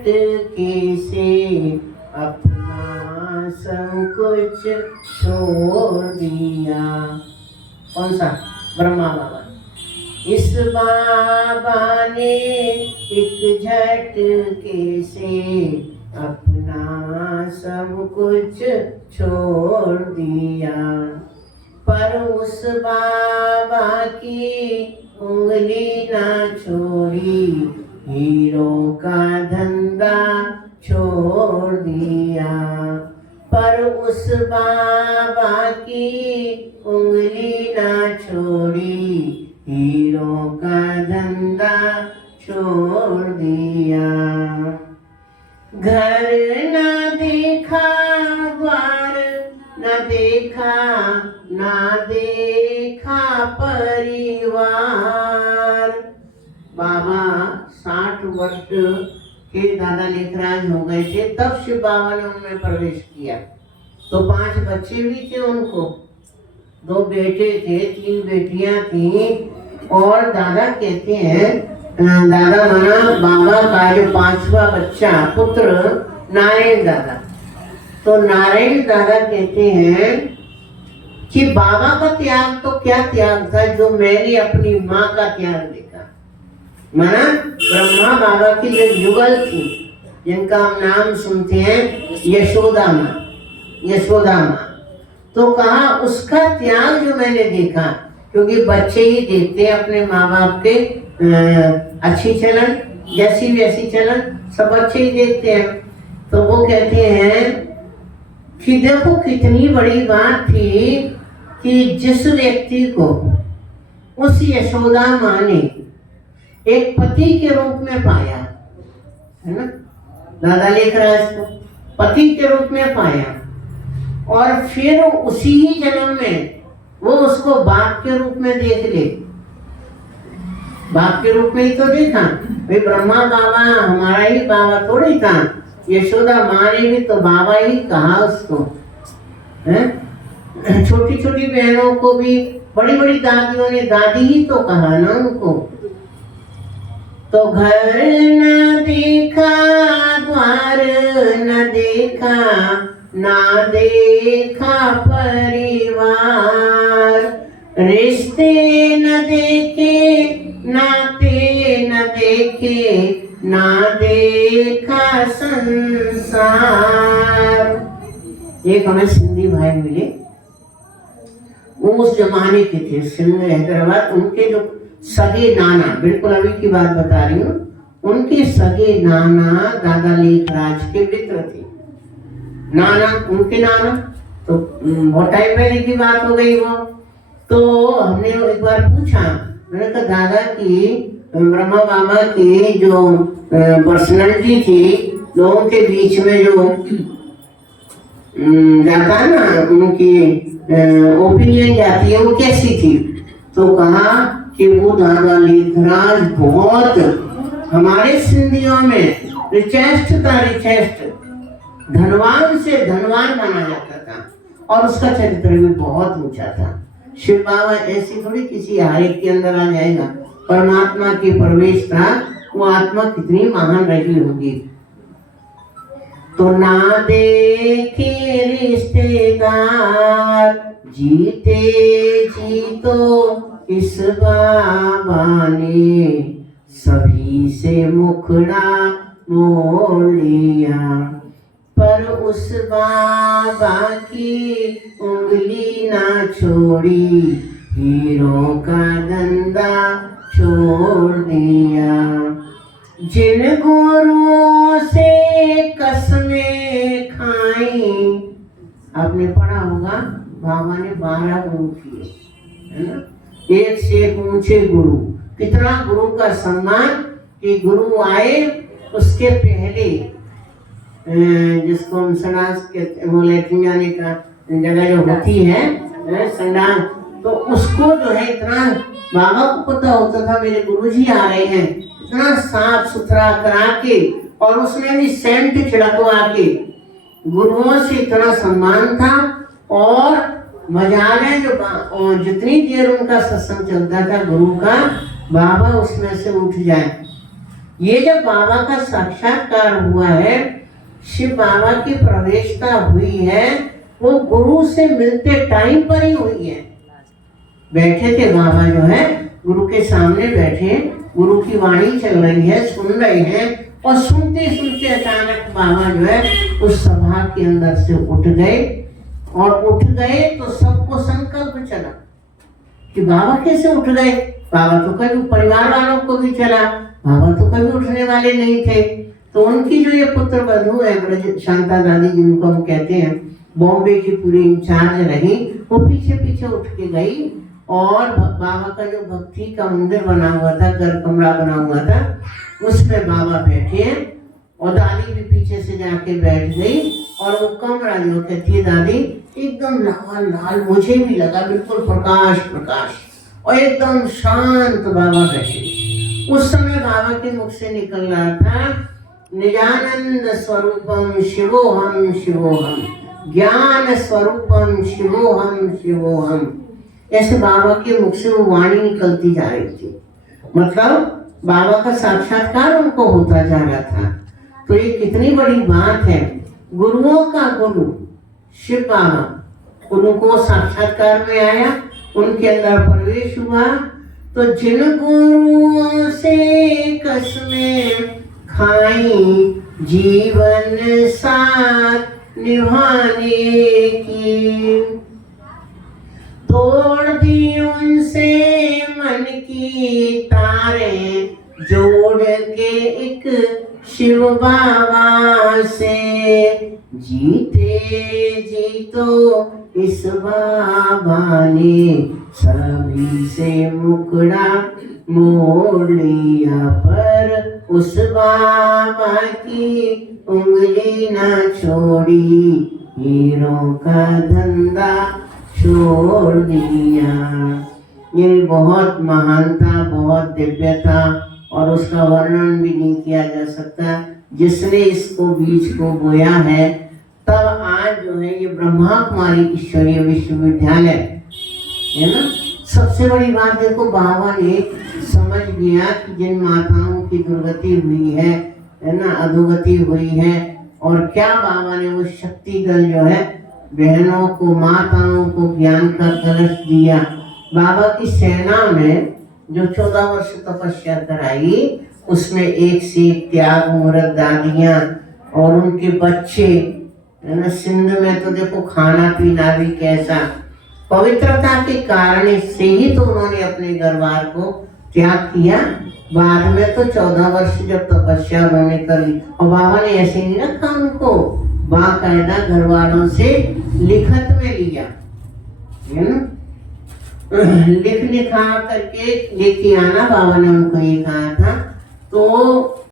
झटके से अपना सब कुछ छोड़ दिया। कौन सा? ब्रह्मा बाबा। इस बाबा ने एक झटके से अपना सब कुछ छोड़ दिया, पर उस बाबा की उंगली ना छोड़ी, हीरों का धंधा छोड़ दिया। पर उस बाबा की उंगली ना छोड़ी, हीरों का धंधा छोड़ दिया। घर न देखा, द्वार न देखा, ना देखा परिवार। बाबा 60 वर्ष के दादा लेखराज हो गए थे, तब शिव बाबा ने उनमें प्रवेश किया। तो 5 बच्चे भी थे उनको, 2 बेटे थे, 3 बेटियां थी। और दादा कहते हैं, दादा माना बाबा का जो 5वां बच्चा पुत्र नारायण दादा। तो नारायण दादा कहते हैं कि बाबा का त्याग तो क्या त्याग था जो मैंने अपनी माँ का त्याग देखा। माना ब्रह्मा बाबा की जो युगल थी, जिनका हम नाम सुनते हैं यशोदा माँ, यशोदा माँ, तो कहा उसका त्याग जो मैंने देखा, क्योंकि बच्चे ही देखते हैं अपने माँ बाप के अच्छी चलन, जैसी वैसी चलन सब बच्चे ही देखते हैं। तो वो कहते हैं कि देखो कितनी बड़ी बात थी कि जिस व्यक्ति को उस यशोदा माँ ने एक पति के रूप में पाया, है ना, दादा लेखराज को पति के रूप में पाया, और फिर उसी ही जन्म में वो उसको बाप के रूप में देख ले। बाप के रूप में ही तो देखा भाई, ब्रह्मा बाबा हमारा ही बाबा थोड़ी था, यशोदा माँ ने भी तो बाबा ही कहा उसको, है? छोटी छोटी बहनों को भी बड़ी बड़ी दादियों ने दादी ही तो कहा ना उनको। तो घर न देखा, द्वार न देखा, ना देखा परिवार, रिश्ते न देखे, नाते न देखे, ना देखा संसार। एक हमें सिंधी भाई मिले, वो उस जमाने के थे, सिंध हैदराबाद। उनके जो सगे नाना, बिल्कुल अभी की बात बता रही हूँ, उनके सगे नाना दादा लेखराज के मित्र थे। नाना, उनके नाना, तो बहुत टाइम पहले की बात हो गई वो। तो हमने एक बार पूछा, मैंने कहा दादा की ब्रह्मा बाबा की जो पर्सनैलिटी थी, लोगों के बीच में जो जाता है ना, उनकी ओपिनियन जाती है, वो कैसी थी? तो कहा कि वो दादा लेखराज बहुत हमारे सिंधियों में रिचेस्ट था, रिचेस्ट, धनवान से धनवान माना जाता था, और उसका चरित्र भी बहुत ऊंचा था। शिव बाबा ऐसी थोड़ी किसी हर एक के अंदर आ जाएगा, परमात्मा की प्रवेश था, वो आत्मा कितनी महान रही होगी। तो ना देखे रिश्तेदार, जीते जी तो इस बाबा ने सभी से मुखड़ा मोड़ लिया, पर उस बाबा की उंगली ना छोड़ी, हीरों का धंधा छोड़ दिया। जिन गुरुओं से कसमें खाई, आपने पढ़ा होगा, बाबा ने 12 गुरु किए, है ना, एक से एक ऊंचे गुरु। कितना गुरु का सम्मान कि गुरु आए उसके पहले, जिसको हम संडास के लेटरिन जाने का जगह जो होती है संडास, तो उसको जो है इतना बाबा को पता होता था मेरे गुरुजी आ रहे हैं, इतना साफ सुथरा करा के, और उसमें भी सेंट छिड़कवा के, गुरुओं से इतना सम्मान था। और मजाले जो जितनी देर उनका सत्संग चलता था गुरु का, बाबा उसमें से उठ जाए, ये जब बाबा का साक्षात्कार हुआ है, शिव बाबा की प्रवेशता हुई है, वो गुरु से मिलते टाइम पर ही हुई है। बैठे थे बाबा जो है, गुरु के सामने बैठे, गुरु की वाणी चल रही है, सुन रहे हैं, और सुनते सुनते अचानक बाबा जो है उस सभा के अंदर से उठ गए। और उठ गए तो सबको संकल्प चला कि बाबा कैसे उठ गए। बाबा तो कभी परिवार वालों को भी चला, बाबा तो कभी उठने वाले नहीं थे। तो उनकी जो ये पुत्र बधू है ब्रज शांता दादी, जिनको हम कहते हैं, बॉम्बे की पूरी इंचार्ज रही, वो पीछे पीछे उठ के गई। और बाबा का जो भक्ति का मंदिर बना हुआ था, घर कमरा बना हुआ था, उसमें बाबा बैठे हैं, और दादी भी पीछे से जाके बैठ गई। और वो कमरा जो कहती है दादी, एकदम लाल लाल, मुझे भी लगा बिल्कुल प्रकाश प्रकाश, और एकदम शांत बाबा बैठे। उस समय बाबा के मुख से निकल रहा था, निजानंद स्वरूपम शिवोहम शिवोहम, ज्ञान स्वरूपम शिवोहम शिवोहम। ऐसे बाबा के मुख से वो वाणी निकलती जा रही थी, मतलब बाबा का साक्षात्कार उनको होता जा रहा था। तो ये कितनी बड़ी बात है। गुरुओं का गुरु शिव बाबा, उनको साक्षात्कार में आया, उनके अंदर प्रवेश हुआ। तो जिन गुरुओं से कसमें खाई, जीवन साथ निभाने की, तोड़ दी उनसे मन की तारें, जोड़ के एक शिव बाबा से, जीते जी तो इस बाबा ने सभी से मुकड़ा मोड़ लिया, पर उस बाबा की उंगली न छोड़ी, हीरों का धंधा छोड़ दिया। ये बहुत महानता, बहुत दिव्यता, और उसका वर्णन भी नहीं किया जा सकता। जिसने इसको बीज को बोया है, तब आज जो है ये ब्रह्मा कुमारी ईश्वरीय विश्वविद्यालय है ना। सबसे बड़ी बात देखो, बाबा ने समझ लिया कि जिन माताओं की दुर्गति हुई है ना, अधोगति हुई है, और क्या बाबा ने वो शक्ति दल जो है बहनों को, माताओं को ज्ञान का कलश दिया। बाबा की सेना में जो 14 वर्ष तपस्या कराई, उसमें एक से एक त्याग मुहूर्त दादियाँ और उनके बच्चे है ना। सिंध में तो देखो खाना पीना भी कैसा, पवित्रता के कारण से ही तो उन्होंने अपने घरवार को त्याग किया। बाद में तो 14 वर्ष जब तपस्या उन्होंने करी, और बाबा ने ऐसे नहीं रखा उनको, बाकायदा घर वालों से लिखत में लिया है ना। लिखा करके लेके आना, बाबा ने उनको ये कहा था। तो